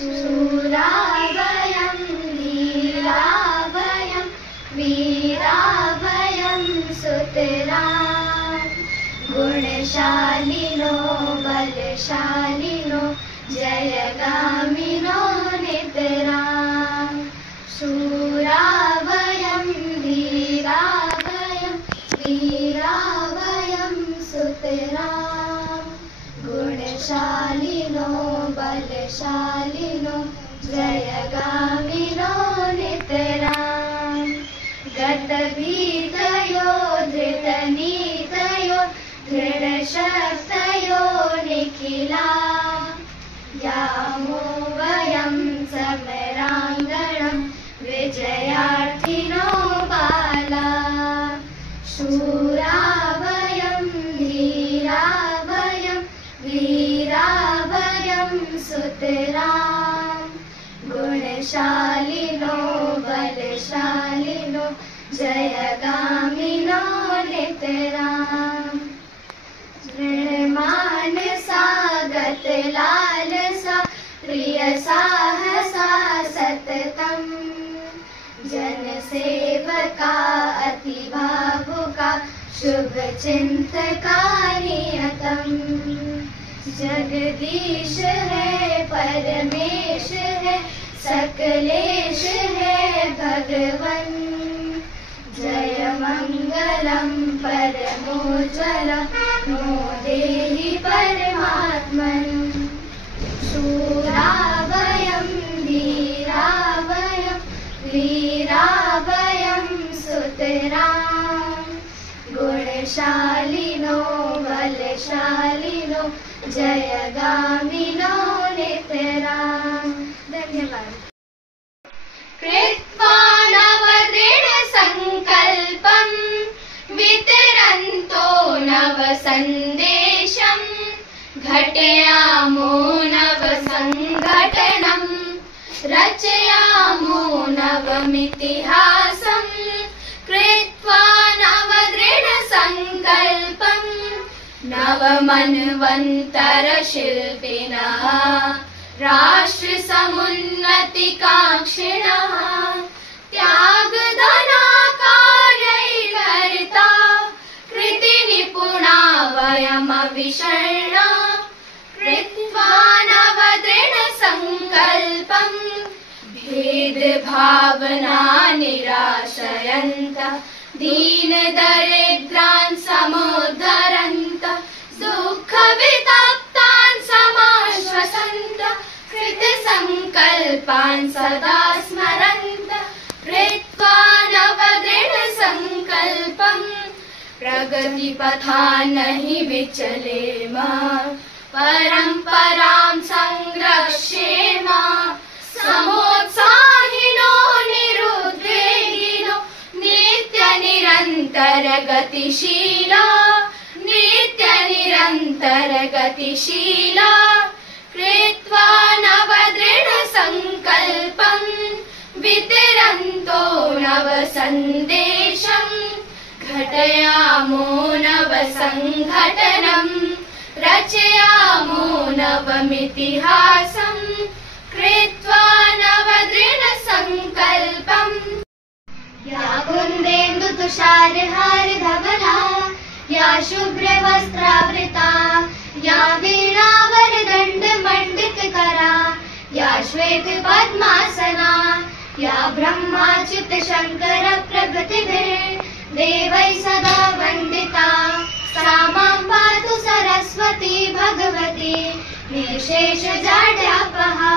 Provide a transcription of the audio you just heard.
शूरा वयं धीरा वयं वीरा वयं सुतरां गुणशालिनो बलशालिनो जयगामिनो नितरां शूरा वयं धीरा वयं वीरा वयं सुतरां गुणशालिनो बलशालिनो जयगामिनो नितरां गतभीतयो धृतनीतयो दृढशक्तयो निखिला यामो वयं समराङ्गणं विजयार्थिनो बाला शूरा वयं धीरा वयं वीरा वयं सुतरां गुणशालिनो बलशालिनो जयगामिनो नितरां दृढमानसा गतलालसा प्रियसाहसा सततं जनसेवका अतिभावुका शुभचिन्तका नियतं जगदीश है परमेश है सकलेश है भगवन् जय मंगलम परमोज्ज्वलं नो देहि परमात्मन् शूरा वयं धीरा वयं वीरा वयं सुतरां गुणशालिनो बलशालिनो जयगामिनो नितरां। धन्यवाद। कृत्वा नवदृढसङ्कल्पं वितरन्तो नवसन्देशं घटयामो नवसङ्घटनं रचयामो नवमितिहासं कृत्वा नवदृढसङ्कल्पं नवमन्वन्तरशिल्पिनः राष्ट्रसमुन्नतिकाङ्क्षिणः त्यागधनाकार्यैर्हरिता कृतिनिपुणा वयमविशर्णा कृत्वा नवदृढसङ्कल्पं भेदभावना निराशयन्तः दीनदरिद्रान् समुद्धरन्तः दुःखवितप्तान् समाश्वसन्तः कृतसङ्कल्पान् सदा स्मरन्तः कृत्वा नवदृढसङ्कल्पं प्रगतिपथान् नहि विचलेम परम्परां संरक्षेम समोत्साहिनो निरुद्वेगिनो नित्यनिरन्तरगतिशीला नित्यनिरन्तरगतिशीला कृत्वा नवदृढसङ्कल्पं वितरन्तो नवसन्देशं घटयामो नवसङ्घटनं रचयामो नवमितिहासं कृत्वा नवदृढसङ्कल्पम् या कुन्देन्दुतुषारहारधवला या शुभ्रवस्त्रावृता या वीणावरदण्डमण्डितकरा या श्वेतपद्मासना या ब्रह्माच्युतशङ्करप्रभृतिभिर्देवैः सदा वन्दिता सा मां पातु सरस्वती भगवती निःशेषजाड्यापहा।